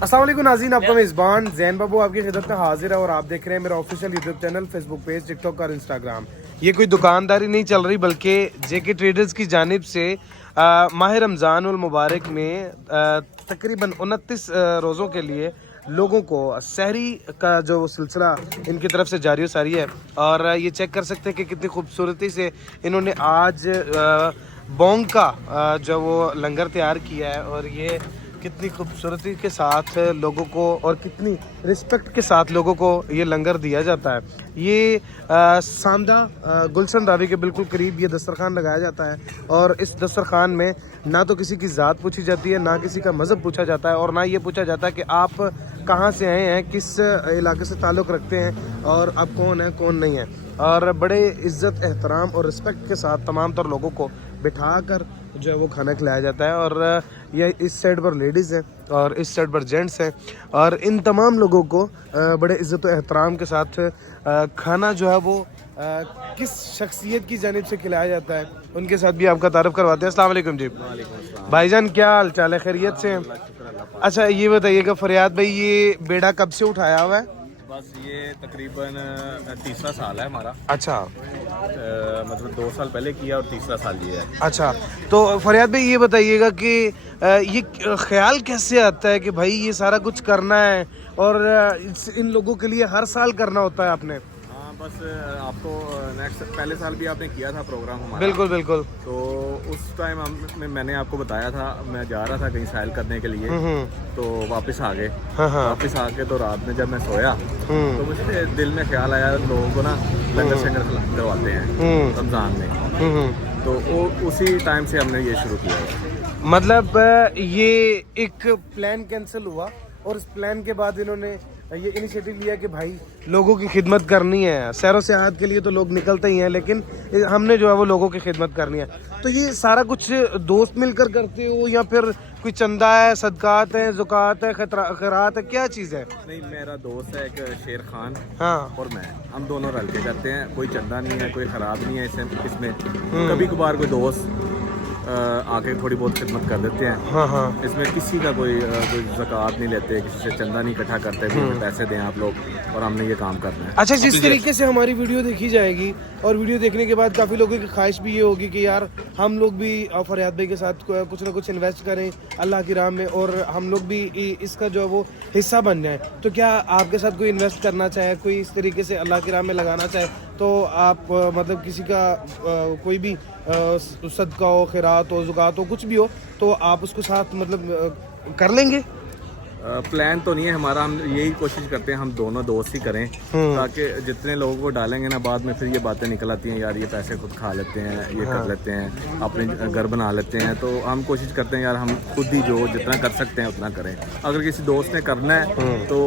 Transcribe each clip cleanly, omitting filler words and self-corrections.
अस्सलाम वालेकुम नाज़रीन, आपका मेज़बान ज़ैन बाबू आपकी खिदमत में हाजिर है और आप देख रहे हैं मेरा official YouTube channel, Facebook page, TikTok और इंस्टाग्राम। ये कोई दुकानदारी नहीं चल रही बल्कि जेके ट्रेडर्स की जानिब से माह रमज़ान उल मुबारक में तकरीबन 29 रोज़ों के लिए लोगों को सहरी का जो सिलसिला इनकी तरफ से जारी सारी है। और ये चेक कर सकते हैं कि कितनी खूबसूरती से इन्होंने आज बोंग का जो वो लंगर तैयार किया है और ये कितनी खूबसूरती के साथ लोगों को और कितनी रिस्पेक्ट के साथ लोगों को ये लंगर दिया जाता है। ये सांदा गुलशन रावी के बिल्कुल करीब ये दस्तरखान लगाया जाता है और इस दस्तरखान में ना तो किसी की ज़ात पूछी जाती है, ना किसी का मज़हब पूछा जाता है और ना ये पूछा जाता है कि आप कहाँ से आए हैं, किस इलाके से ताल्लुक़ रखते हैं और आप कौन है कौन नहीं है। और बड़े इज़्ज़त एहतराम और रिस्पेक्ट के साथ तमाम तर लोगों को बिठा कर जो है वो खाना खिलाया जाता है। और ये इस साइड पर लेडीज़ हैं और इस साइड पर जेंट्स हैं और इन तमाम लोगों को बड़े इज़्ज़त और एहतराम के साथ खाना जो है वो किस शख्सियत की जानिब से खिलाया जाता है उनके साथ भी आपका तारुफ करवाते हैं। अस्सलाम वालेकुम जी। भाईजान क्या हाल चाल है, खैरियत से हैं? अच्छा ये बताइएगा फरियाद भाई, ये बेड़ा कब से उठाया हुआ है? बस ये तकरीबन तीसरा साल है हमारा। अच्छा मतलब 2 साल पहले किया और तीसरा साल ये है। अच्छा, तो फरियाद भाई ये बताइएगा कि ये ख्याल कैसे आता है कि भाई ये सारा कुछ करना है और इन लोगों के लिए हर साल करना होता है आपने? हाँ बस आपको नेक्स्ट पहले साल भी आपने किया था प्रोग्राम हमारा। बिल्कुल बिल्कुल। तो उस टाइम मैंने आपको बताया था, मैं जा रहा था कहीं सैर करने के लिए तो वापस आ गए। हाँ। वापस आके तो रात में जब मैं सोया तो मुझे दिल में ख्याल आया लोगों को ना लंगर शंगर करवाते हैं रमज़ान में। तो वो उसी टाइम से हमने ये शुरू किया। मतलब ये एक प्लान कैंसिल हुआ और इस प्लान के बाद इन्होंने ये इनिशिएटिव लिया कि भाई लोगों की खिदमत करनी है। सैरो सेहत के लिए तो लोग निकलते ही हैं, लेकिन हमने जो है वो लोगों की खिदमत करनी है। तो ये सारा कुछ दोस्त मिलकर करते हो या फिर कोई चंदा है, सदकात है, ज़कात है, खैरात है, क्या चीज़ है? नहीं, मेरा दोस्त है एक शेर खान, हाँ, और हम दोनों रल के करते हैं। कोई चंदा नहीं है, कोई खराब नहीं है इसमें। कभी कभार कोई दोस्त आके थोड़ी बहुत खिदमत कर देते हैं। हाँ। इसमें किसी का कोई ज़कात नहीं लेते, किसी से चंदा नहीं इकट्ठा करते, पैसे दें आप लोग और हमने ये काम करना है। अच्छा, जिस तरीके से हमारी वीडियो देखी जाएगी और वीडियो देखने के बाद काफ़ी लोगों की ख्वाहिश भी ये होगी कि यार हम लोग भी फरियाद भाई के साथ कुछ ना कुछ इन्वेस्ट करें अल्लाह की राह में और हम लोग भी इसका जो है वो हिस्सा बन जाए। तो क्या आपके साथ कोई इन्वेस्ट करना चाहे, कोई इस तरीके से अल्लाह की राह में लगाना चाहे तो आप मतलब किसी का कोई भी सदका हो, खैरात हो, ज़कात हो, कुछ भी हो तो आप उसको साथ मतलब कर लेंगे? प्लान तो नहीं है हमारा, हम यही कोशिश करते हैं हम दोनों दोस्त ही करें ताकि जितने लोगों को डालेंगे ना बाद में फिर ये बातें निकल आती हैं, यार ये पैसे खुद खा लेते हैं, ये कर लेते हैं, अपने घर बना लेते हैं। तो हम कोशिश करते हैं यार हम खुद ही जो जितना कर सकते हैं उतना करें। अगर किसी दोस्त ने करना है तो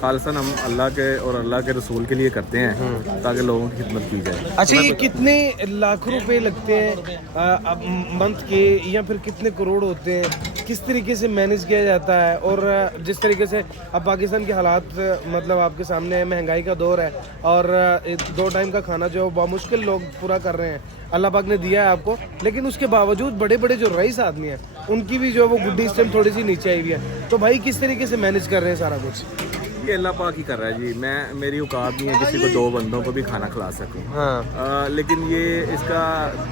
खालिसन हम अल्लाह के और अल्लाह के रसूल के लिए करते हैं ताकि लोगों की खिदमत की जाए। अच्छा, ये कितने लाख रुपए लगते हैं मंथ के या फिर कितने करोड़ होते हैं, किस तरीके से मैनेज किया जाता है? और जिस तरीके से अब पाकिस्तान के हालात मतलब आपके सामने है, महंगाई का दौर है और 2 टाइम का खाना जो है बामुश्किल लोग पूरा कर रहे हैं, अल्लाह पाक ने दिया है आपको, लेकिन उसके बावजूद बड़े बड़े जो रईस आदमी हैं उनकी भी जो है वो गुड्डी इस टाइम थोड़ी सी नीचे आई हुई है। तो भाई किस तरीके से मैनेज कर रहे हैं सारा कुछ? ये अल्लाह पाक ही कर रहा है जी। मेरी औकात नहीं है किसी को 2 बंदों को भी खाना खिला सकूं। हाँ। लेकिन ये इसका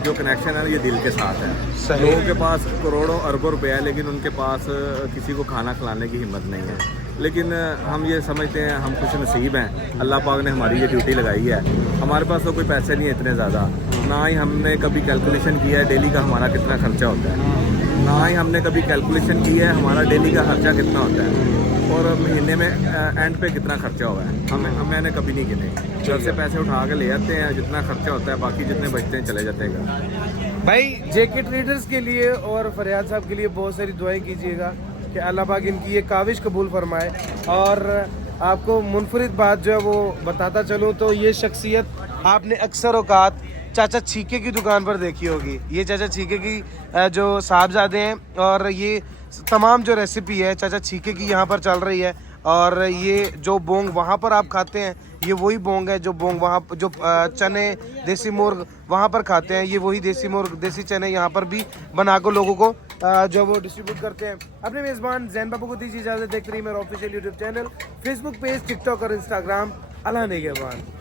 जो कनेक्शन है ये दिल के साथ है। सही। लोगों के पास करोड़ों अरबों रुपए है लेकिन उनके पास किसी को खाना खिलाने की हिम्मत नहीं है। लेकिन हम ये समझते हैं हम खुश नसीब हैं, अल्लाह पाक ने हमारी ये ड्यूटी लगाई है। हमारे पास तो कोई पैसे नहीं है इतने ज़्यादा, ना ही हमने कभी कैलकुलेशन किया है डेली का हमारा कितना खर्चा होता है, ना ही हमने कभी कैलकुलेशन किया है हमारा डेली का खर्चा कितना होता है और महीने में एंड पे कितना खर्चा हुआ है। मैंने कभी नहीं गिने। घर से पैसे उठा के ले आते हैं, जितना खर्चा होता है, बाकी जितने बचते हैं चले जाते हैं घर। भाई जेके ट्रेडर्स के लिए और फरियाद साहब के लिए बहुत सारी दुआएं कीजिएगा कि अल्लाह पाक इनकी ये काविश कबूल फरमाए। और आपको मुनफरिद बात जो है वो बताता चलूँ तो ये शख्सियत आपने अक्सर औकात चाचा छीके की दुकान पर देखी होगी। ये चाचा छीके की जो साहबजादे हैं और ये तमाम जो रेसिपी है चाचा छीके की यहाँ पर चल रही है। और ये जो बोंग वहाँ पर आप खाते हैं ये वही बोंग है जो बोंग वहाँ जो चने देसी मुर्ग वहाँ पर खाते हैं, ये वही देसी मुर्ग देसी चने यहाँ पर भी बना कर लोगों को جو وہ ڈسٹریبیوٹ کرتے ہیں. اپنے میزبان زین بابو کو دیجیے اجازت. دیکھتے رہیے میرا آفیشیل یوٹیوب چینل, فیس بک پیج, ٹک ٹاک اور انسٹاگرام. اللہ نگہبان.